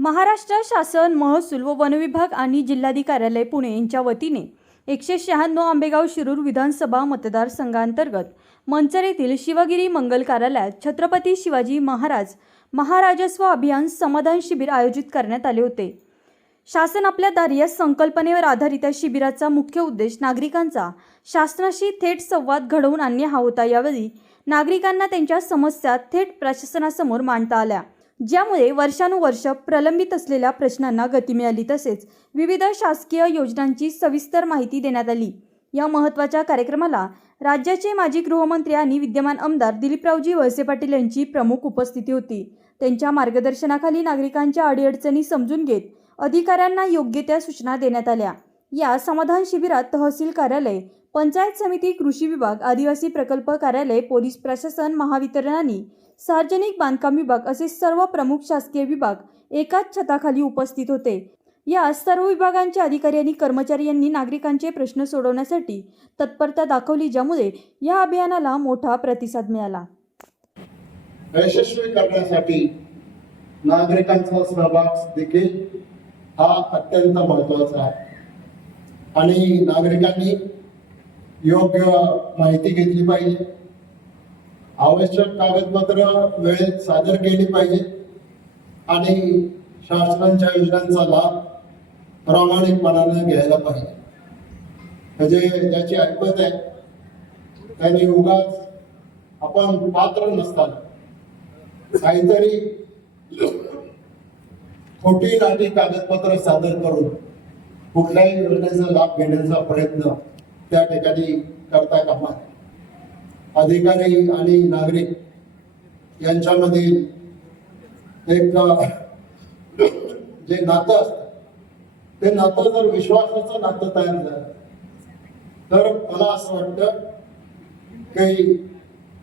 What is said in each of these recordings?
महाराष्ट्र शासन महसूल व वन विभाग आणि जिल्हाधिकारी पुणे यांच्या वतीने 196 आंबेगाव शिरूर विधानसभा मतदारसंघांतर्गत मंचर येथील शिवगिरी मंगल कार्यालयात छत्रपती शिवाजी महाराज महाराजस्व अभियान समाधान शिबिर आयोजित करण्यात आले होते। शासन आपल्या दारी या संकल्पनेवर आधारित या शिबिराचा मुख्य उद्देश नागरिकांचा शासनाशी थेट संवाद घडवून आणणे हा होता। यावेळी नागरिकांना त्यांच्या समस्या थेट प्रशासनासमोर मांडता आल्या, ज्यामुळे वर्षानुवर्ष प्रलंबित असलेल्या प्रश्नांना गती मिळाली, तसेच विविध शासकीय योजनांची सविस्तर माहिती देण्यात आली। या महत्त्वाच्या कार्यक्रमाला राज्याचे माजी गृहमंत्री आणि विद्यमान आमदार दिलीपरावजी वळसे पाटील यांची प्रमुख उपस्थिती होती। त्यांच्या मार्गदर्शनाखाली नागरिकांच्या अडीअडचणी समजून घेत अधिकाऱ्यांना योग्य त्या सूचना देण्यात आल्या। या समाधान शिबिरात तहसील कार्यालय, पंचायत समिती, कृषी विभाग, आदिवासी प्रकल्प कार्यालय, पोलीस प्रशासन, महावितरण आणि सार्वजनिक बांधकाम विभाग असे सर्व प्रमुख शासकीय विभाग एकाच छताखाली उपस्थित होते। या सर्व विभागांचे अधिकारी आणि कर्मचारी यांनी नागरिकांचे प्रश्न सोडवण्यासाठी तत्परता दाखवली, ज्यामुळे या अभियानाला मोठा प्रतिसाद मिळाला। यशस्वी करण्यासाठी नागरिकांचा सहभाग देखील हा अत्यंत महत्त्वाचा आहे आणि नागरिकांनी योग्य माहिती घेतली पाहिजे, आवश्यक कागदपत्र वेळेत सादर केली पाहिजे आणि शासनाच्या योजनांचा लाभ प्रामाणिकपणाने घ्यायला पाहिजे। म्हणजे ज्याची ऐपत आहे त्यांनी उगाच आपण पात्र नसताना काहीतरी खोटी नाटी कागदपत्र सादर करून कुठल्याही योजनेचा लाभ घेण्याचा प्रयत्न त्या ठिकाणी करता कामा नये। अधिकारी आणि नागरिक यांच्यामध्ये एक जे नातं असतं ते नातं जर विश्वासाचं नातं तयार झालं तर मला असं वाटतं की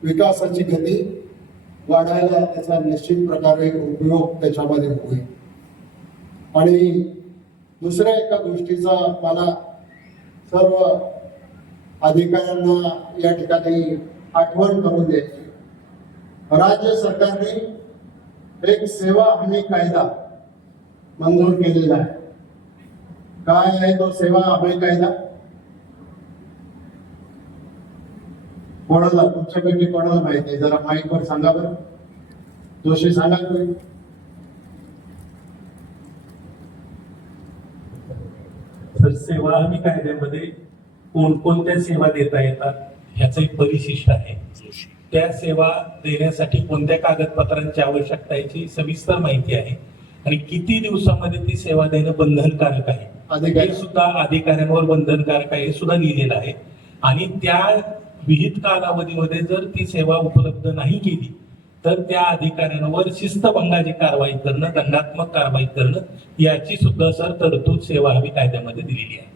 विकासाची गती वाढायला त्याचा निश्चित प्रकारे उपयोग त्याच्यामध्ये होईल। आणि दुसऱ्या एका गोष्टीचा मला सर्व अधिकाऱ्यांना या ठिकाणी आठवण करून द्यायची, राज्य सरकारने एक सेवा हमी कायदा मंजूर केलेला आहे। काय आहे तो सेवा हमी कायदा? कोणाला तुमच्यापैकी कोणाला माहिती आहे? जरा माईकवर सांगा बरं, जोशी सांगा तुम्ही। तर सेवा हमी कायद्यामध्ये कोणकोणत्या सेवा देता येतात ह्याचं एक परिशिष्ट आहे। त्या सेवा देण्यासाठी कोणत्या कागदपत्रांची आवश्यकता याची सविस्तर माहिती आहे आणि किती दिवसामध्ये ती सेवा देणं बंधनकारक आहे हे सुद्धा अधिकाऱ्यांवर बंधनकारक आहे हे सुद्धा लिहिलेलं आहे। आणि त्या विहित कालावधीमध्ये जर ती सेवा उपलब्ध नाही केली तर त्या अधिकाऱ्यांवर शिस्तभंगाची कारवाई करणं, दंडात्मक कारवाई करणं याची सुद्धा सर तरतूद सेवा हमी कायद्यामध्ये दिलेली आहे।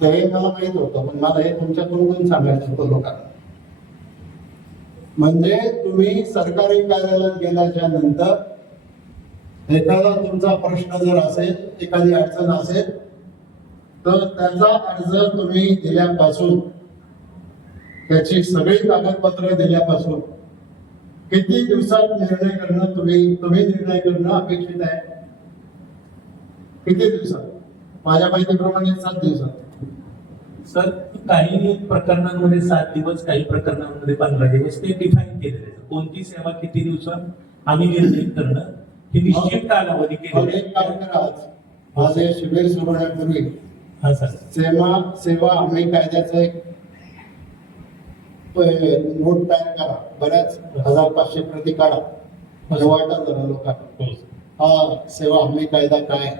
हे मला माहित होतं, पण मला हे तुमच्याकडून सांगायचं होतं लोकांना। म्हणजे तुम्ही सरकारी कार्यालयात गेल्याच्या नंतर एखादा तुमचा प्रश्न जर असेल, एखादी अडचण असेल तर त्याचा अर्ज तुम्ही दिल्यापासून, त्याची सगळी कागदपत्र दिल्यापासून किती दिवसात निर्णय करणं तुम्ही निर्णय करणं अपेक्षित आहे? किती दिवसात? माझ्या माहितीप्रमाणे 7 दिवसात। सर काही प्रकरणांमध्ये 7 दिवस, काही प्रकरणांमध्ये 15 दिवस ते डिफाईन केलेले आहे। कोणती सेवा किती दिवसात आम्ही निर्णय करणं हे निश्चित कालावधी केलेली आहे। एक काम करा, माझे शिबिर सुरू होण्यापूर्वी हा सर, सेवा हमी कायद्याचा एक नोट तयार करा, बऱ्याच 1500 प्रति काढा, वाटा जरा लोकांना हा सेवा हमी कायदा काय।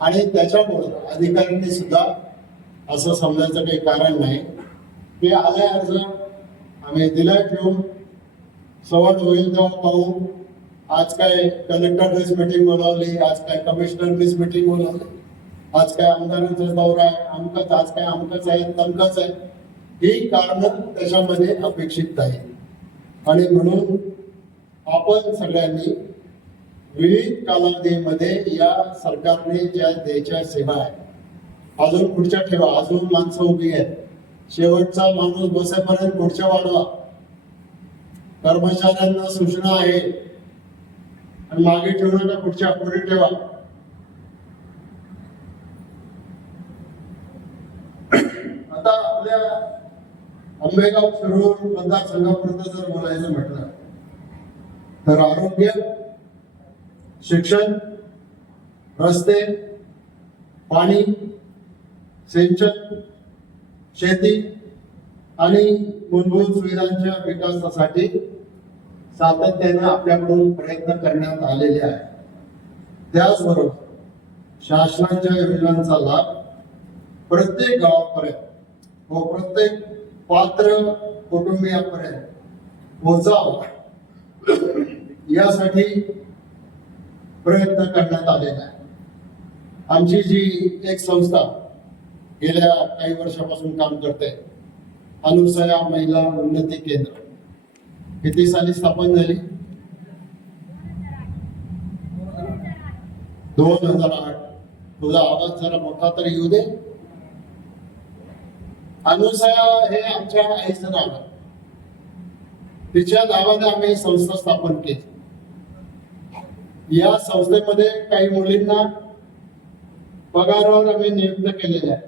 आणि त्याच्यामुळे अधिकाऱ्यांनी सुद्धा असं समजायचं काही कारण नाही की आलाय अर्ज, आम्ही दिलाय ठेवून, सवड होईल तेव्हा पाहू। आज काय कलेक्टरनेच मीटिंग बोलावली, आज काय कमिशनरनेच मीटिंग बोलावली, आज काय आमदारांचा दौरा आहे, अमकच, आज काय अमकच आहे, तमकच आहे, ही कारणं त्याच्यामध्ये अपेक्षित आहे। आणि म्हणून आपण सगळ्यांनी विविध कालावधीमध्ये या सरकारने ज्या द्यायच्या सेवा आहे, अजून पुढच्या ठेवा, अजून माणसं उभी आहेत, शेवटचा माणूस बसेपर्यंत पुढच्या वाढवा। कर्मचाऱ्यांना सूचना आहे आणि मागे ठेवू नका, पुढच्या पुढे ठेवा. आता आपल्या आंबेगाव शिरूर मतदारसंघापुरतं जर बोलायचं म्हटलं तर आरोग्य, शिक्षण, रस्ते, पाणी, सिंचन, शेती आणि मूलभूत सुविधांच्या विकासासाठी सातत्याने आपल्याकडून प्रयत्न करण्यात आलेले आहे. त्याचबरोबर शासनाच्या योजनांचा लाभ प्रत्येक गावापर्यंत व प्रत्येक पात्र कुटुंबियापर्यंत पोहोचावा यासाठी प्रयत्न करण्यात आलेला आहे. आमची जी एक संस्था गेल्या काही वर्षापासून काम करते, अनुसया महिला उन्नती केंद्र, किती साली स्थापन झाली? 2008. तुझा आवाज जरा मोठा तरी येऊ दे. अनुसया हे आमच्या आईचं नाव आहे. तिच्या नावाने आम्ही संस्था स्थापन केली. या संस्थेमध्ये काही मुलींना पगारावर आम्ही नियुक्त केलेले आहे.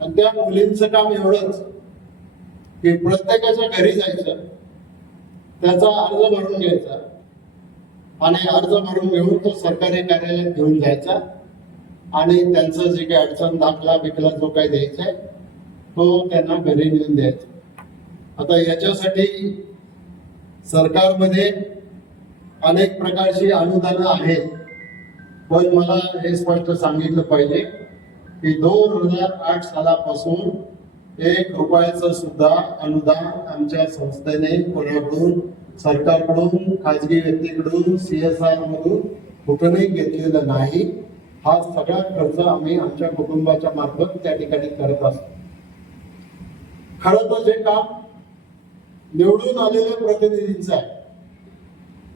आणि त्या मुलींचं काम एवढंच की प्रत्येकाच्या घरी जायचं, त्याचा अर्ज भरून घ्यायचा आणि अर्ज भरून घेऊन तो सरकारी कार्यालयात घेऊन जायचा आणि त्यांचं जे काही अडचण, दाखला बिकला जो काही द्यायचा आहे तो त्यांना घरी नेऊन द्यायचा. आता याच्यासाठी सरकारमध्ये अनेक प्रकारची अनुदानं आहेत, पण मला हे स्पष्ट सांगितलं पाहिजे की 2008 सालापासून 1 रुपयाचं सुद्धा अनुदान आमच्या संस्थेने कोणाकडून, सरकारकडून, खाजगी व्यक्तीकडून, CSR मधून कुठूनही घेतलेलं नाही. हा सगळा खर्च आम्ही आमच्या कुटुंबाच्या मार्फत त्या ठिकाणी करत असतो. खरं तर जे काम निवडून आलेल्या प्रतिनिधींचं आहे,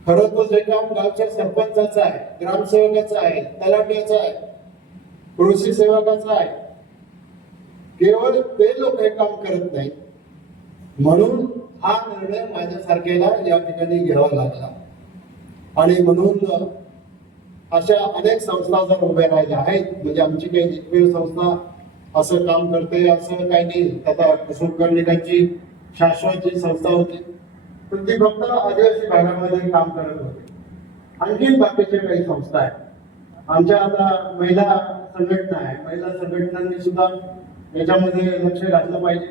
खरं तर जे काम गावच्या सरपंचाचं आहे, ग्रामसेवकाचं आहे, तलाठ्याचं आहे, कृषी सेवकाचं आहे, केवळ ते लोक हे काम करत नाही. म्हणून हा निर्णय माझ्यासारख्याला या ठिकाणी घ्यावा लागला. आणि म्हणून अशा अनेक संस्था जर उभ्या राहिल्या आहेत, म्हणजे आमची काही एकमेव संस्था असं काम करते असं काही नाही. आता कुसुमकर्णिकांची शाश्वतची संस्था होती, पण ती फक्त आदिवासी भागामध्ये काम करत होती. आणखी बाकीचे काही संस्था आहेत. आमच्या आता महिला संघटना आहे, महिला संघटनांनी सुद्धा याच्यामध्ये लक्ष घातलं पाहिजे.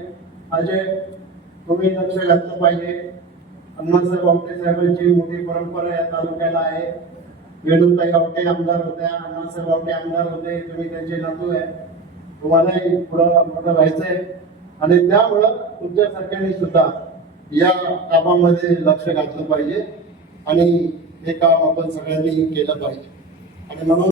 अजय, तुम्ही लक्ष घातलं पाहिजे. अण्णासाहेब आवटे साहेबांची मोठी परंपरा या तालुक्याला आहे. वेणुताई आवटे आमदार होत्या, अण्णासाहेब आवटे आमदार होते, तुम्ही त्यांचे नातू आहे, तुम्हालाही पुढं मोठं व्हायचंय. आणि त्यामुळं तुमच्या सरकारने सुद्धा या कामामध्ये लक्ष घातलं पाहिजे आणि हे काम आपण सगळ्यांनी केलं पाहिजे. आणि म्हणून